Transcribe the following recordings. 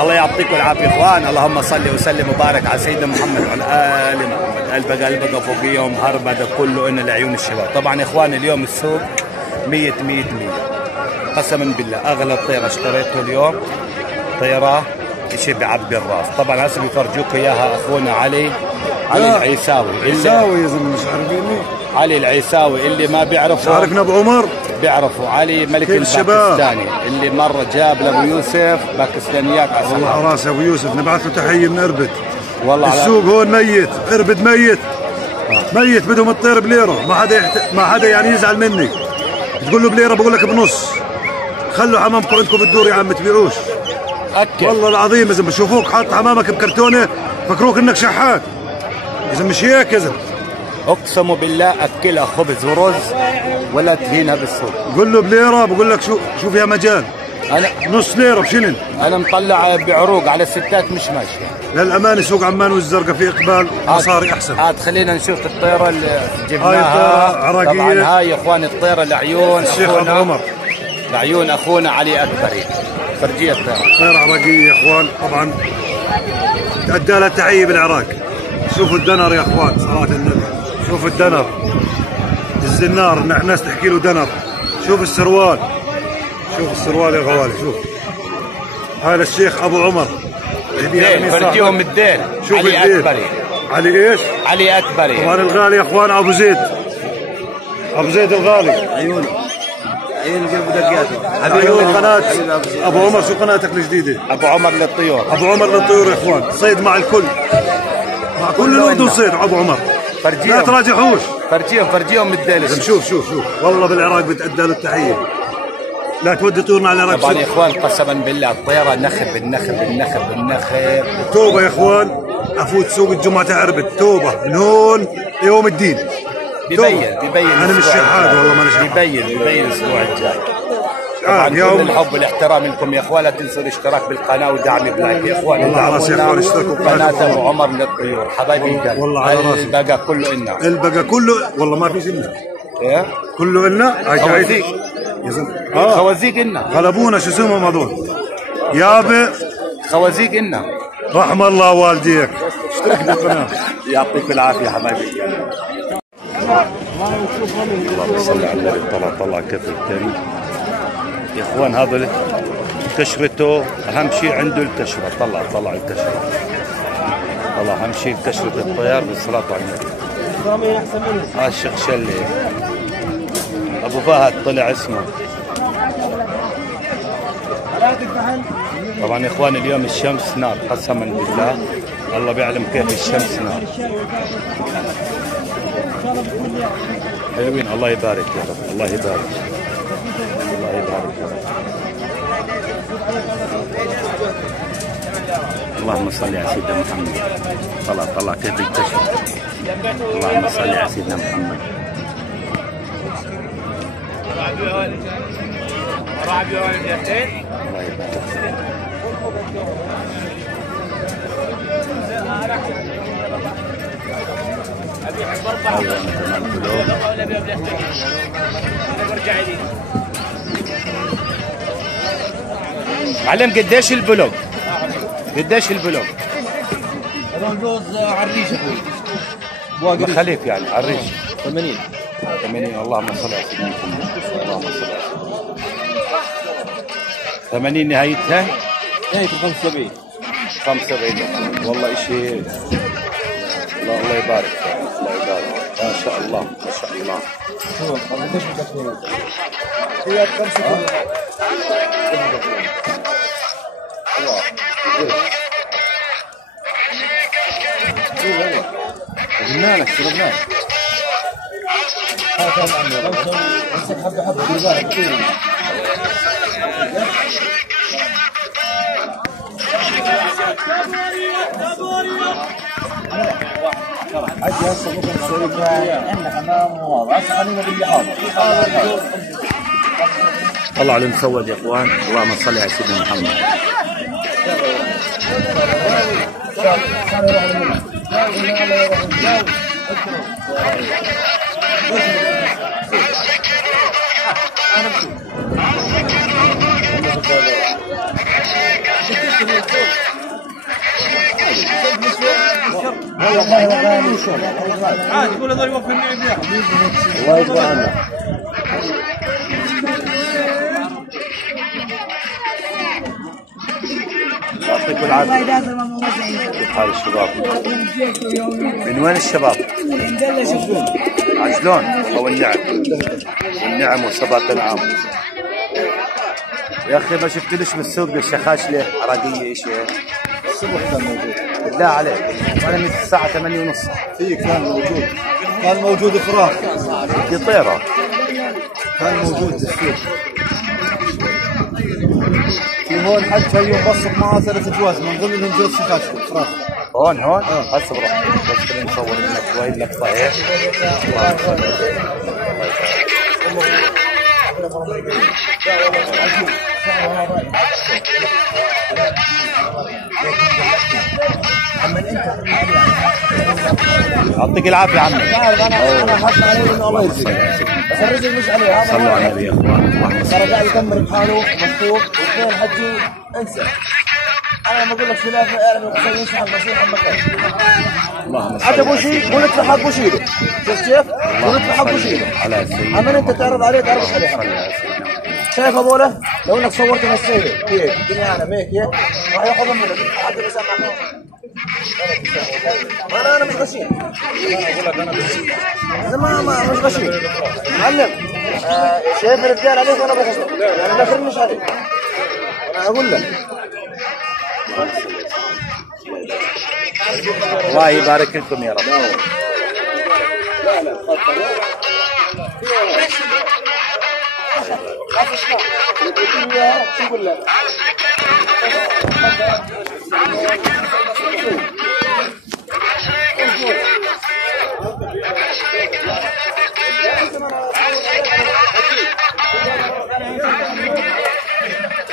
الله يعطيكم العافيه اخوان. اللهم صل وسلم وبارك على سيدنا محمد وعلى ال محمد. قلبك فوقيهم هربده كله ان لعيون الشباب. طبعا يا اخوان اليوم السوق 100 قسما بالله اغلى طيره اشتريته اليوم طيره شيء بعبي الراس. طبعا هسه بيفرجوك اياها اخونا علي العيساوي. العيساوي يا زلمه مش عارفيني. علي العيساوي اللي ما بيعرفه عارفنا ابو عمر؟ بيعرفوا علي ملك الباكستاني اللي مره جاب لابو يوسف باكستانيات عسل. والله على راس ابو يوسف نبعث له تحيه من اربد. والله السوق هون ميت، اربد ميت. ميت بدهم الطير بليره، ما حدا يعني يزعل مني. تقول له بليره بقول لك بنص. خلوا حمامكم عندكم بالدور يا عم تبيعوش. أكل. والله العظيم يا زلمه بشوفوك حاط حمامك بكرتونه فكروك انك شحات. يا زلمه مش هيك يا زلمه. اقسم بالله اكلها خبز ورز ولا تهينها بالسوق. قول له بليره بقول لك شو فيها مجال. انا نص ليره بشنن. انا مطلع بعروق على الستات مش ماشيه. للامانه سوق عمان والزرقاء في اقبال مصاري احسن. خلينا نشوف الطيره اللي جبناها. عراقيه. طبعا هاي يا اخوان الطيره لعيون الشيخ ابو عمر. لعيون اخونا علي اكبري. فرجيه الطيره. طيره عراقيه يا اخوان طبعا تأدى لها تحيه بالعراق. شوفوا الدنر يا اخوان صلاه النبي. شوفوا الدنر. الزنار الناس تحكي له دنر. شوف السروال. شوف السروال يا غوالي. شوف هذا الشيخ ابو عمر. فرجيهم الدين. شوف علي الدين. اكبري. علي ايش؟ علي اكبري. طبعا الغالي يا اخوان ابو زيد. ابو زيد الغالي. عيونه قلب دقاته. عيون قناه ابو عمر. شو قناتك الجديده؟ ابو عمر للطيور. ابو عمر للطيور يا اخوان. صيد مع الكل. مع كل الاردن صيد ابو عمر. لا تراجعوش. فرجيهم الدين. شوف والله بالعراق بتأدى له التحيه. لا تودي طيورنا على العراق. طبعا يا اخوان قسما بالله الطيره نخب النخب. توبه يا اخوان افوت سوق الجمعه تعربت. توبه من هون يوم الدين. بيبين انا مش شحات والله ما انا شحات. بيبين الاسبوع الجاي. طبعا كل الحب والاحترام لكم يا اخوان. لا تنسوا الاشتراك بالقناه ودعم بلايك يا اخوان. والله على راسي يا اخوان اشتركوا قناه ابو عمر للطيور حبايبي القلب. والله على راسي. البقى كله إلنا. البقى كله والله ما في زلمه. ايه كله إلنا. خوازيق يا زلمه. خوازيق إلنا. غلبونا شو اسمهم هذول؟ يابا خوازيق إلنا. رحم الله والديك. اشترك بالقناه. يعطيك العافيه حبايبي. اللهم صل على النبي. طلع كيف الكريم يا اخوان. هذا كشرته اهم شيء عنده الكشره. طلع الكشره. طلع اهم شيء كشره الطيار بالصلاه على النبي. هذا الشيخ شلي ابو فهد طلع اسمه. طبعا يا اخوان اليوم الشمس نار قسما بالله. الله بيعلم كيف الشمس نار. حلوين. الله يبارك يا رب. الله يبارك يا رب. اللهم صل على سيدنا محمد. طلع كيف الكشف. اللهم صل على سيدنا محمد. الله يبارك. معلم قديش البلوك؟ هذول جوز عريش اخوي. مخاليف يعني عريش. 80. اللهم صل على سيدنا محمد. اللهم صل على سيدنا محمد. 80 نهايتها؟ نهايتها 75. 75 والله شيء. الله يبارك. ما شاء الله. هي 5. قلنا لك شربناه. عادي هسه ممكن نسوي فيها عندنا حمام وهذا. هسه خلينا باللي حاضر. طلع المسود يا اخوان. اللهم صل على سيدنا محمد. عاد تقول هذول يوفرني بيها الله يرضى عنك. يعطيكم العافية. كيف حال الشباب؟ من وين الشباب؟ عجلون والنعم وسبات العام. يا اخي ما شفتليش بالسوق بالشخاش ليه؟ عراقية ايش هي؟ الصبح كان موجود. بالله عليك انا من الساعة 8:30 في كان موجود فراخ. في طيرة كان موجود بالسوق. في هون حج اليوم بصق معاه 3 جواز من ضمنهم جوز شخاش فراخ. هون هسه بروح بس خلينا نصور لك شوي لقطة هيك. يعطيك العافية عمي. انا حاط عليه انه الله يرزق بس الرزق مش عليه. صلوا على النبي يا اخوان. ترى قاعد يدمر بحاله مفتوح واثنين حجي انسى. انا لما اقول لك خلافه اعرف القصه ينصح النصيحه مكان. اللهم صل عجبوا شيء قول ادفع حقه شيله. شفت كيف؟ قول ادفع حقه شيله. على سيدنا. اما انت تعرض عليه تعرض عليه. شايف هذولا؟ لو انك صورت مسيره كيف؟ الدنيا انا ميك كيف؟ راح ياخذهم منك حتى بس انا مش غشيم. ما مش غشيم. معلم شايف الرجال عليك وانا بغشم. انا داخل مش عليك. انا اقول لك. الله يبارك لكم يا رب.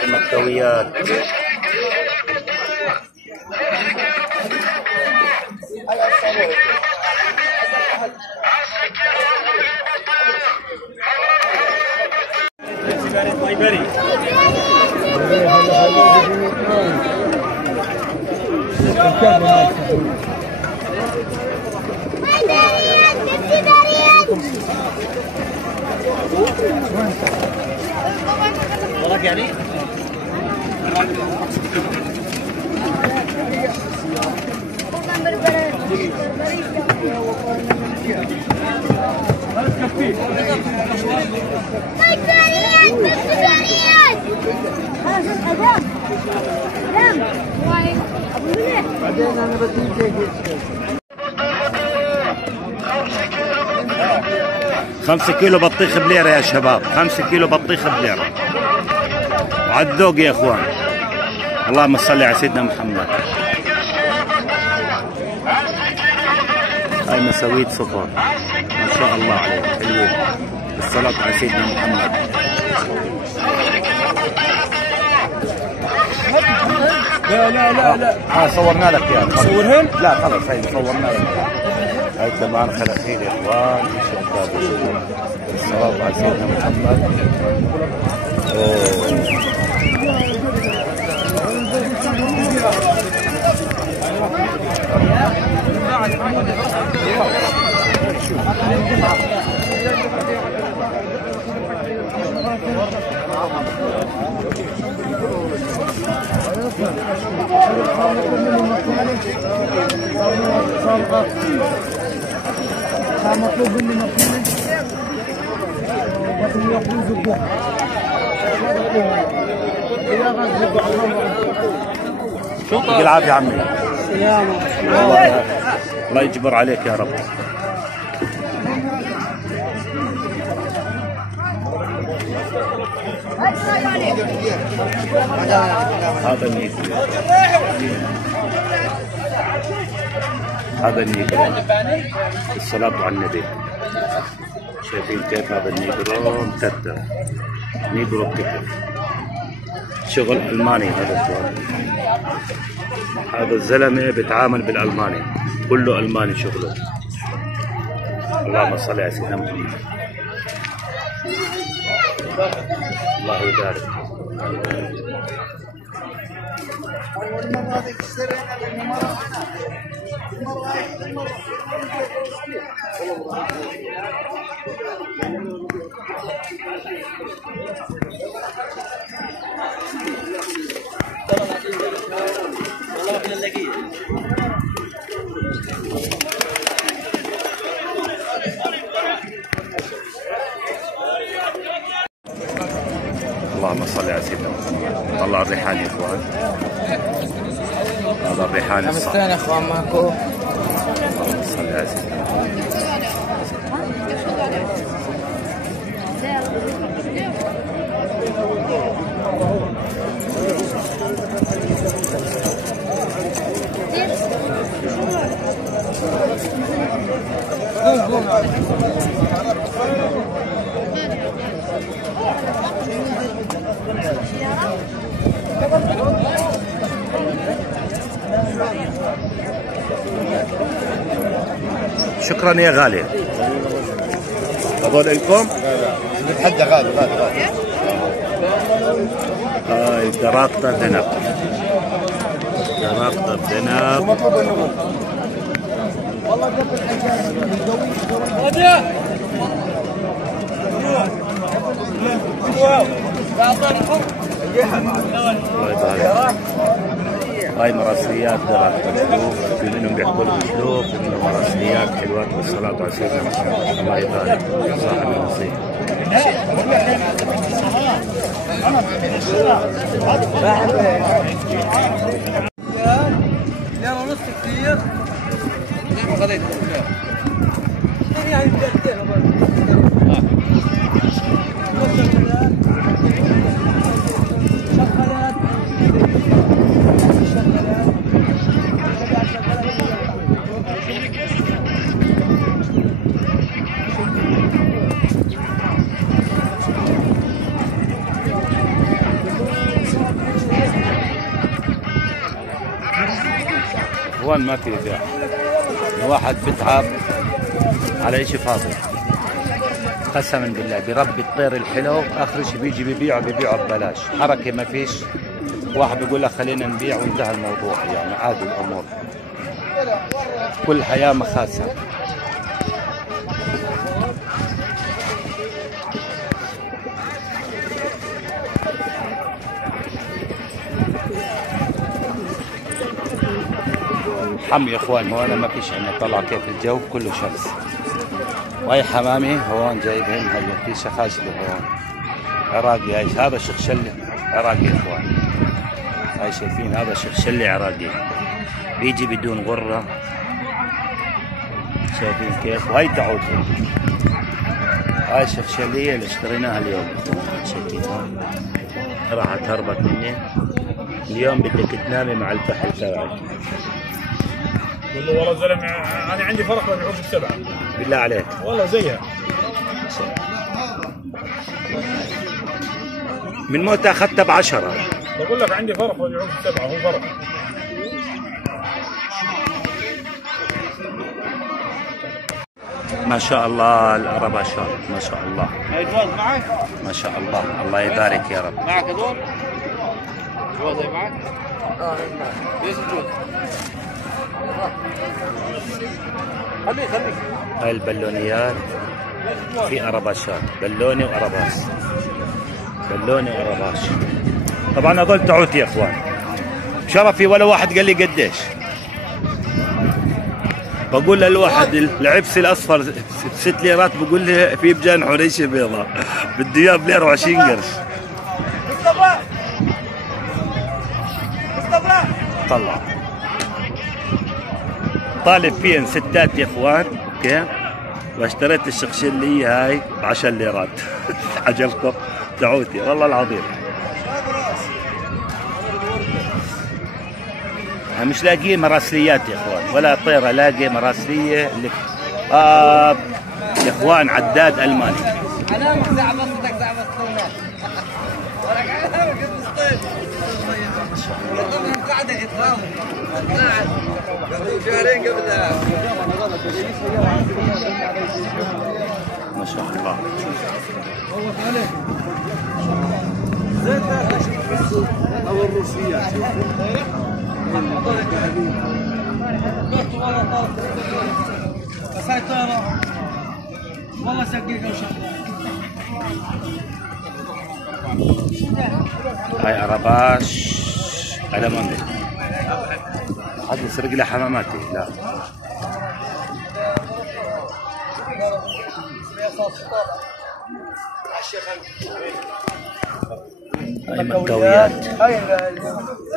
المكتويات وراك يعني؟ بعدين انا بدي 5 كيلو بطيخ بليرة يا شباب. 5 كيلو بطيخ بليرة وعلى الذوق يا اخوان. اللهم صل على سيدنا محمد. هاي مساويد صفر ما شاء الله عليهم حلوين. الصلاة على سيدنا محمد. لا صورنا لك يا اخوان. صورهن؟ لا خلص هاي صورنا لك. هاي كمان خلاخيل يا اخوان. الصلاة على سيدنا محمد. مطلوب مني مطلوب يعطيك العافية عمي. الله يجبر عليك يا رب. هذا النيكل. هذا النيجرو. الصلاة على النبي. شايفين كيف هذا النيجرو مكتر. نيجرو بكتر. شغل ألماني هذا الشغل. هذا الزلمة بيتعامل بالألماني. كله ألماني شغله. اللهم صل على سيدنا محمد. الله يبارك. اللهم صل على سيدنا محمد. طلع الريحان يا اخوان، هذا الريحان الصح. الثاني يا اخوان ماكو. اللهم صل على سيدنا محمد. شكرا يا غالي. هذول لكم؟ نتحدى غالي غالي غالي. هاي دراقطة ذنب، دراقطة ذنب. والله قبل هاي مراسليات دراقطة الشلوف، في منهم بيحكوا لهم شلوف، في منهم مراسليات حلوات والصلاة على سيدنا محمد. الله يبارك يا صاحب النصيب. يلا نص كثير. زي ما خذيت هون ما في بيع، الواحد بتعب على اشي فاضي قسما بالله. بربي الطير الحلو اخر شيء بيجي ببيعه ببلاش، حركه ما فيش. واحد بيقول لك خلينا نبيع وانتهى الموضوع، يعني عادي الامور، كل حياه مخاسه. حم يا اخوان، هون ما فيش عندنا، طلع كيف الجو كله شمس. وهي حمامي هون جايبهم، هلا في شخاشلي هون عراقي. هاي هذا شخشلي عراقي يا اخوان، هاي شايفين هذا شخشلي عراقي بيجي بدون غرة، شايفين كيف. وهي تعوتي، هاي شخشلية اللي اشتريناها اليوم، شايفينها راحت هربت مني. اليوم بدك تنامي مع الفحل تبعك. قول له والله زلمه انا عندي فرق بين العوش السبعه. بالله عليك والله زيها من موتى اخذتها ب10. بقول لك عندي فرق بين العوش السبعه، هو فرق. ما شاء الله الأرباشات، ما شاء الله. هاي جواز معك؟ ما شاء الله، الله يبارك يا رب. معك هذول؟ جواز هاي معك؟ معك. ليش الجواز؟ خليك. هاي البلونيات في أرباشات، بلوني وأرباش، بلوني وأرباش. طبعا هذول تعوت يا اخوان، شرفي ولا واحد قال لي قديش. بقول للواحد العبس الاصفر 6 ليرات، بقول لي في بجانحه ريشه بيضاء، بده اياه ب 20 قرش. طلع طالب فيهن ستات يا اخوان، اوكي. واشتريت الشخشليه هاي ب 10 ليرات. عجبكم؟ تعوتي والله العظيم. مش لاقيه مراسليات يا اخوان، ولا طيره لاقي مراسليه اللي يا اخوان عداد الماني. علامك زعبطتك زعبطتنا. ولك علامك الصيف. طبعا قاعده اتغاوي. قاعد. قبل شهرين قبلها. ما شاء الله. او الروسيات والله سقيك هاي عرباش على مندي حد يسرق لي حماماتي لا هاي مكويات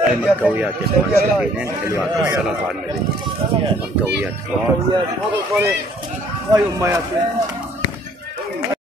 هاي مكويات يا اخوان شايفين حلوات الصلاة على النبي مكويات هون هاي اميات